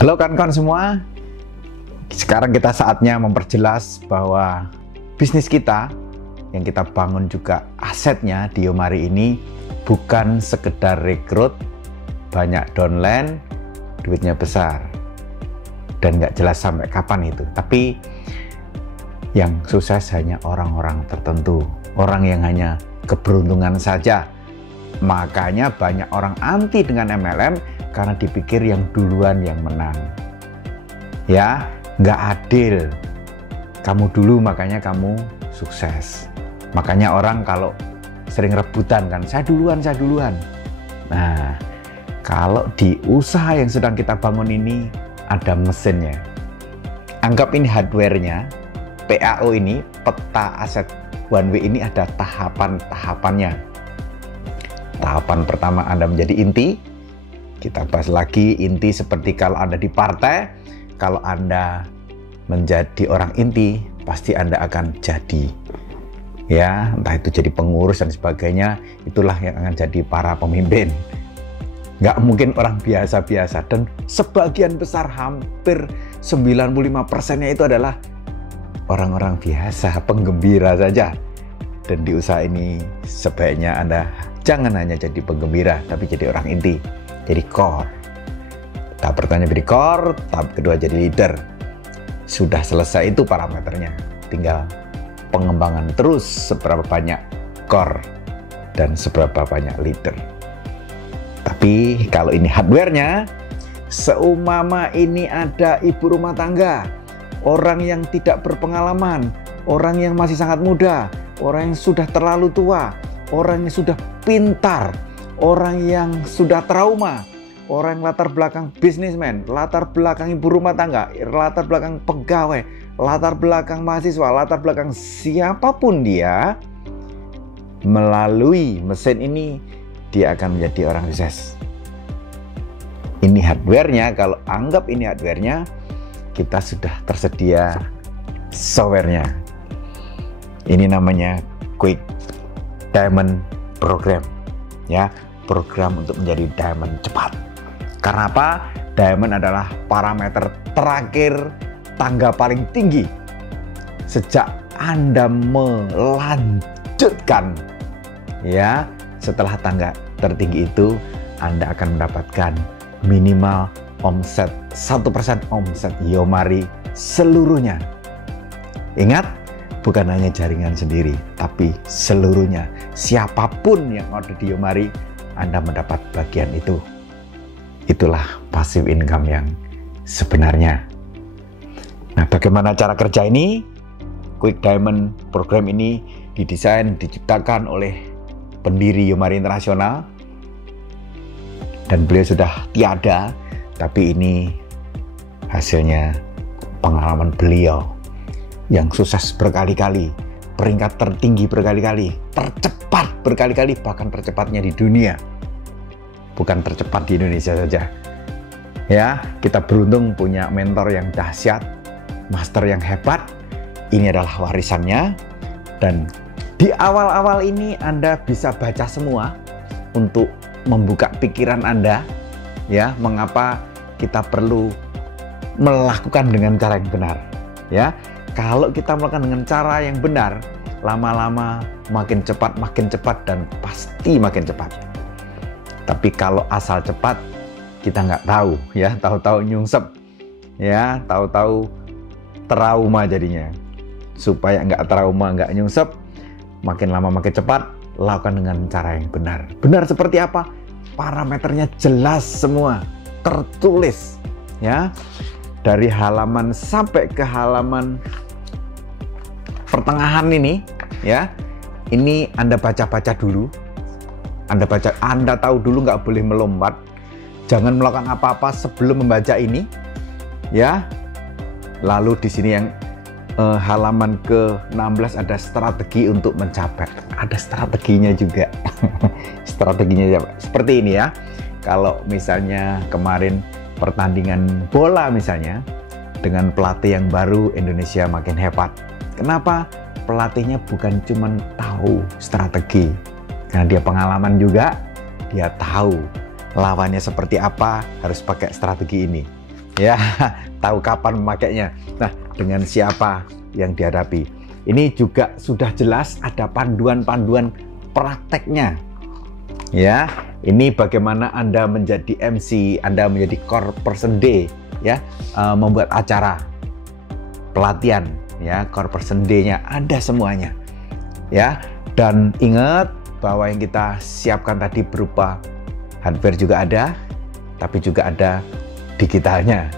Halo kawan-kawan semua, sekarang kita saatnya memperjelas bahwa bisnis kita yang kita bangun juga asetnya di Yomari ini bukan sekedar rekrut, banyak downline, duitnya besar dan nggak jelas sampai kapan itu. Tapi yang sukses hanya orang-orang tertentu, orang yang hanya keberuntungan saja. Makanya banyak orang anti dengan MLM karena dipikir yang duluan yang menang. Ya, nggak adil. Kamu dulu makanya kamu sukses. Makanya orang kalau sering rebutan kan, saya duluan. Nah, kalau di usaha yang sedang kita bangun ini ada mesinnya. Anggap ini hardware-nya, PAO ini, peta aset one way ini ada tahapan-tahapannya. Tahapan pertama Anda menjadi inti. Kita bahas lagi inti seperti kalau Anda di partai. Kalau Anda menjadi orang inti, pasti Anda akan jadi. Ya, entah itu jadi pengurus dan sebagainya. Itulah yang akan jadi para pemimpin. Nggak mungkin orang biasa-biasa. Dan sebagian besar, hampir 95%-nya itu adalah orang-orang biasa, penggembira saja. Dan di usaha ini sebaiknya Anda jangan hanya jadi penggembira, tapi jadi orang inti, jadi core. Tahap pertama jadi core, tahap kedua jadi leader. Sudah selesai itu parameternya, tinggal pengembangan terus seberapa banyak core dan seberapa banyak leader. Tapi kalau ini hardware-nya, seumpama ini ada ibu rumah tangga, orang yang tidak berpengalaman, orang yang masih sangat muda, orang yang sudah terlalu tua, orang yang sudah pintar, orang yang sudah trauma, orang yang latar belakang bisnismen, latar belakang ibu rumah tangga, latar belakang pegawai, latar belakang mahasiswa, latar belakang siapapun dia, melalui mesin ini dia akan menjadi orang sukses. Ini hardware-nya, kalau anggap ini hardware-nya, kita sudah tersedia software-nya. Ini namanya Quick Diamond Program, ya, program untuk menjadi diamond cepat. Karena apa? Diamond adalah parameter terakhir, tangga paling tinggi. Sejak Anda melanjutkan, ya, setelah tangga tertinggi itu, Anda akan mendapatkan minimal omset 1% omset Yomari seluruhnya. Ingat, bukan hanya jaringan sendiri, tapi seluruhnya. Siapapun yang order di Yomari, Anda mendapat bagian itu. Itulah passive income yang sebenarnya. Nah, bagaimana cara kerja ini? Quick Diamond program ini didesain, diciptakan oleh pendiri Yomari Internasional. Dan beliau sudah tiada, tapi ini hasilnya pengalaman beliau yang sukses berkali-kali, peringkat tertinggi berkali-kali, tercepat berkali-kali, bahkan tercepatnya di dunia. Bukan tercepat di Indonesia saja. Ya, kita beruntung punya mentor yang dahsyat, master yang hebat. Ini adalah warisannya. Dan di awal-awal ini Anda bisa baca semua untuk membuka pikiran Anda, ya, mengapa kita perlu melakukan dengan cara yang benar, ya. Kalau kita melakukan dengan cara yang benar, lama-lama makin cepat dan pasti makin cepat. Tapi kalau asal cepat, kita nggak tahu, ya, tahu-tahu nyungsep, ya, tahu-tahu trauma jadinya. Supaya nggak trauma, nggak nyungsep, makin lama makin cepat, lakukan dengan cara yang benar. Benar seperti apa? Parameternya jelas semua, tertulis, ya. Dari halaman sampai ke halaman pertengahan ini, ya, ini Anda baca-baca dulu. Anda tahu dulu, nggak boleh melompat. Jangan melakukan apa-apa sebelum membaca ini, ya. Lalu di sini yang halaman ke-16 ada strategi untuk mencapai. Ada strateginya juga. Strateginya seperti ini, ya. Kalau misalnya kemarin pertandingan bola misalnya, dengan pelatih yang baru, Indonesia makin hebat. Kenapa? Pelatihnya bukan cuma tahu strategi, karena dia pengalaman juga, dia tahu lawannya seperti apa, harus pakai strategi ini. ya, tahu kapan memakainya. Nah, dengan siapa yang dihadapi. Ini juga sudah jelas ada panduan-panduan prakteknya. Ya, ini bagaimana Anda menjadi MC, Anda menjadi core person day, ya, membuat acara pelatihan, ya, core person day-nya ada semuanya. Ya, dan ingat bahwa yang kita siapkan tadi berupa hardware juga ada, tapi juga ada digitalnya.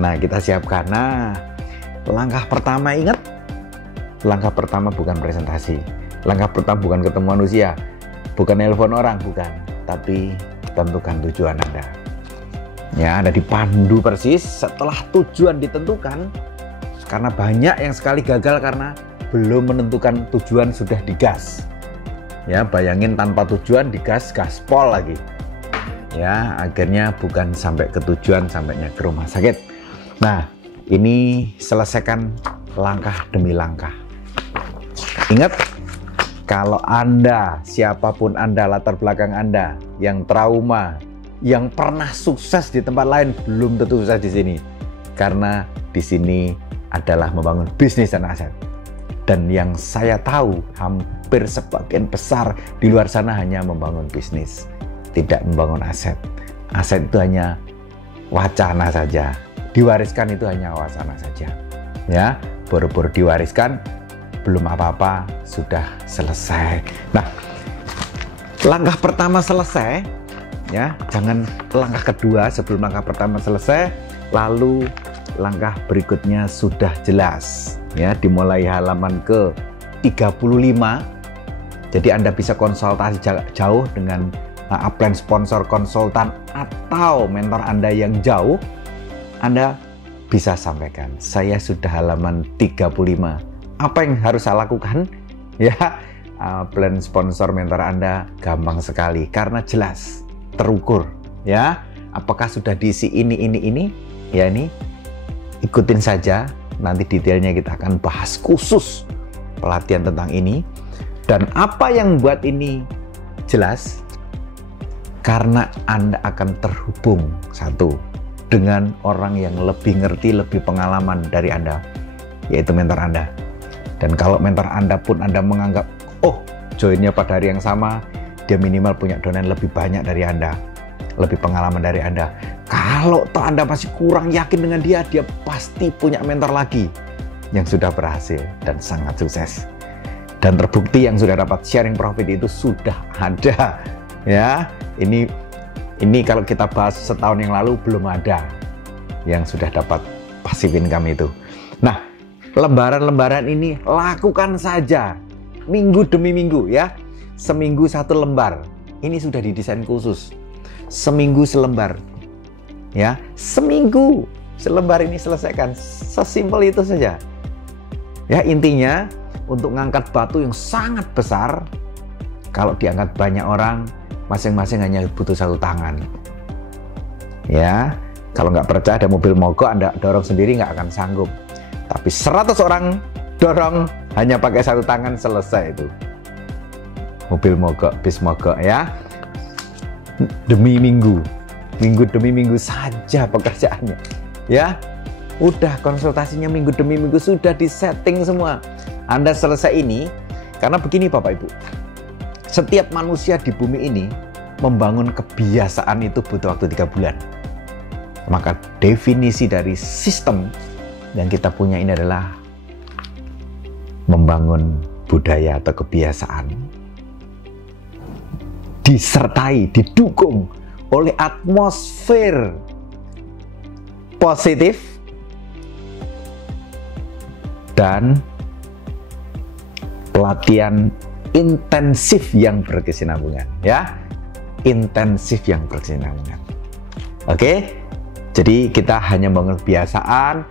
Nah, kita siapkan. Nah, langkah pertama ingat, langkah pertama bukan presentasi, langkah pertama bukan ketemu manusia, bukan nelpon orang, bukan, tapi tentukan tujuan Anda. Ya, Anda dipandu persis setelah tujuan ditentukan, karena banyak yang sekali gagal karena belum menentukan tujuan sudah digas. Ya, bayangin tanpa tujuan digas, gaspol lagi. Ya, akhirnya bukan sampai ke tujuan, sampainya ke rumah sakit. Nah, ini selesaikan langkah demi langkah. Ingat, kalau Anda, siapapun Anda, latar belakang Anda yang trauma, yang pernah sukses di tempat lain, belum tentu sukses di sini. Karena di sini adalah membangun bisnis dan aset. Dan yang saya tahu, hampir sebagian besar di luar sana hanya membangun bisnis, tidak membangun aset. Aset itu hanya wacana saja. Diwariskan itu hanya wacana saja. Ya, boro-boro diwariskan, belum apa-apa, sudah selesai. Nah, langkah pertama selesai, ya, jangan langkah kedua sebelum langkah pertama selesai, lalu langkah berikutnya sudah jelas, ya, dimulai halaman ke 35. Jadi Anda bisa konsultasi jauh dengan upline sponsor konsultan atau mentor Anda yang jauh. Anda bisa sampaikan, saya sudah halaman 35. Apa yang harus saya lakukan? Ya, plan sponsor mentor Anda gampang sekali karena jelas, terukur. Ya, apakah sudah diisi ini? Ya, ini ikutin saja. Nanti detailnya kita akan bahas khusus pelatihan tentang ini. Dan apa yang buat ini jelas? Karena Anda akan terhubung satu dengan orang yang lebih ngerti, lebih pengalaman dari Anda, yaitu mentor Anda. Dan kalau mentor Anda pun Anda menganggap, oh, joinnya pada hari yang sama, dia minimal punya domain lebih banyak dari Anda, lebih pengalaman dari Anda. Kalau toh Anda masih kurang yakin dengan dia, dia pasti punya mentor lagi yang sudah berhasil dan sangat sukses. Dan terbukti yang sudah dapat sharing profit itu sudah ada. Ya, ini kalau kita bahas setahun yang lalu belum ada yang sudah dapat passive income itu. Nah, lembaran-lembaran ini lakukan saja minggu demi minggu, ya. Seminggu satu lembar. Ini sudah didesain khusus. Seminggu selembar. Ya, seminggu selembar ini selesaikan. Sesimpel itu saja. Ya, intinya untuk ngangkat batu yang sangat besar, kalau diangkat banyak orang, masing-masing hanya butuh satu tangan. Ya, kalau nggak percaya ada mobil mogok, Anda dorong sendiri nggak akan sanggup. Tapi 100 orang dorong hanya pakai satu tangan, selesai itu. Mobil mogok, bis mogok, ya. Demi minggu demi minggu saja pekerjaannya. Ya, udah konsultasinya minggu demi minggu, sudah disetting semua. Anda selesai ini, karena begini Bapak Ibu. Setiap manusia di bumi ini membangun kebiasaan itu butuh waktu 3 bulan. Maka definisi dari sistem yang kita punya ini adalah membangun budaya atau kebiasaan, disertai, didukung oleh atmosfer positif dan pelatihan intensif yang berkesinambungan, ya, intensif yang berkesinambungan. Oke, jadi kita hanya membangun kebiasaan,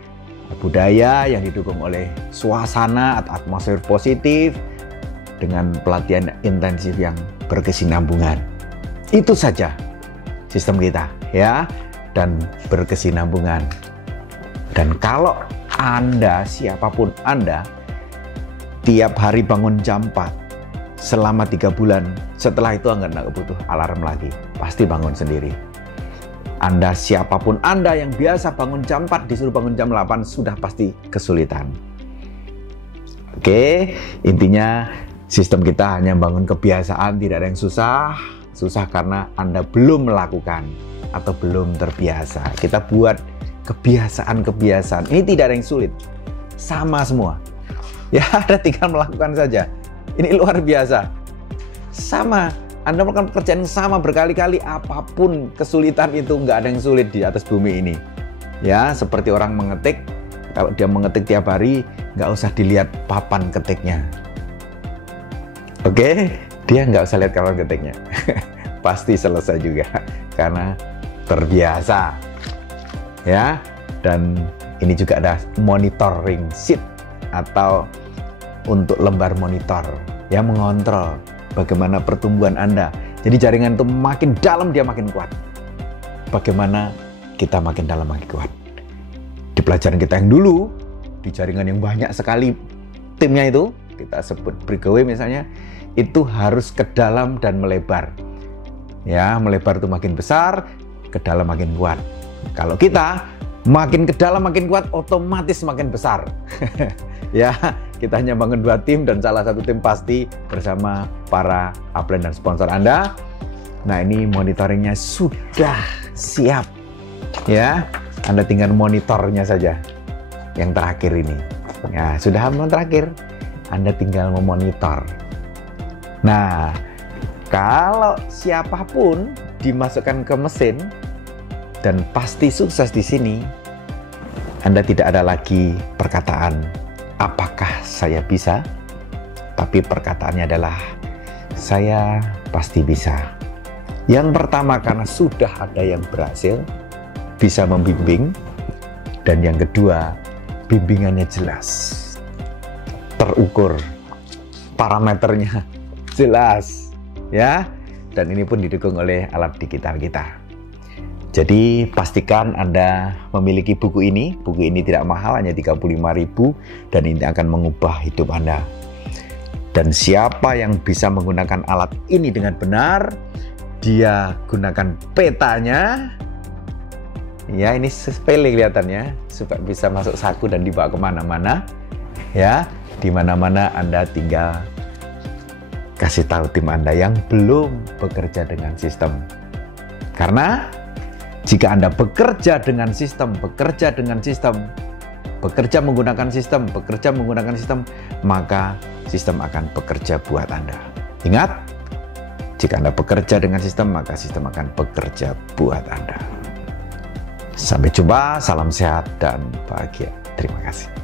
budaya yang didukung oleh suasana atau atmosfer positif dengan pelatihan intensif yang berkesinambungan. Itu saja sistem kita, ya, dan berkesinambungan. Dan kalau Anda, siapapun Anda, tiap hari bangun jam 4 selama 3 bulan, setelah itu Anda nggak butuh alarm lagi, pasti bangun sendiri. Anda, siapapun Anda yang biasa bangun jam 4 disuruh bangun jam 8 sudah pasti kesulitan. Oke, intinya sistem kita hanya bangun kebiasaan, tidak ada yang susah. Susah karena Anda belum melakukan atau belum terbiasa. Kita buat kebiasaan-kebiasaan. Ini tidak ada yang sulit. Sama semua. Ya, Anda tinggal melakukan saja. Ini luar biasa. Sama. Anda melakukan pekerjaan yang sama berkali-kali, apapun kesulitan itu, nggak ada yang sulit di atas bumi ini. Ya, seperti orang mengetik, kalau dia mengetik tiap hari, nggak usah dilihat papan ketiknya. Oke, dia nggak usah lihat papan ketiknya. Pasti selesai juga, karena terbiasa. Ya, dan ini juga ada monitoring sheet atau untuk lembar monitor yang mengontrol bagaimana pertumbuhan Anda. Jadi jaringan itu makin dalam, dia makin kuat. Bagaimana kita makin dalam, makin kuat. Di pelajaran kita yang dulu, di jaringan yang banyak sekali timnya itu, kita sebut breakaway misalnya, itu harus ke dalam dan melebar. Ya, melebar itu makin besar, ke dalam makin kuat. Kalau kita makin ke dalam makin kuat, otomatis makin besar. Ya, kita hanya bangun 2 tim dan salah satu tim pasti bersama para upline dan sponsor Anda. Nah, ini monitoringnya sudah siap. Ya, Anda tinggal monitornya saja. Yang terakhir ini. Ya, sudah terakhir. Anda tinggal memonitor. Nah, kalau siapapun dimasukkan ke mesin dan pasti sukses di sini, Anda tidak ada lagi perkataan apakah saya bisa, tapi perkataannya adalah saya pasti bisa. Yang pertama karena sudah ada yang berhasil, bisa membimbing, dan yang kedua bimbingannya jelas, terukur, parameternya jelas, ya. Dan ini pun didukung oleh alat digital kita. Jadi pastikan Anda memiliki buku ini. Buku ini tidak mahal, hanya 35.000, dan ini akan mengubah hidup Anda. Dan siapa yang bisa menggunakan alat ini dengan benar, dia gunakan petanya. Ya, ini sepele kelihatannya, supaya bisa masuk saku dan dibawa kemana-mana. Ya, di mana-mana Anda tinggal kasih tahu tim Anda yang belum bekerja dengan sistem. Karena jika Anda bekerja dengan sistem, bekerja menggunakan sistem, maka sistem akan bekerja buat Anda. Ingat, jika Anda bekerja dengan sistem, maka sistem akan bekerja buat Anda. Sampai jumpa, salam sehat dan bahagia. Terima kasih.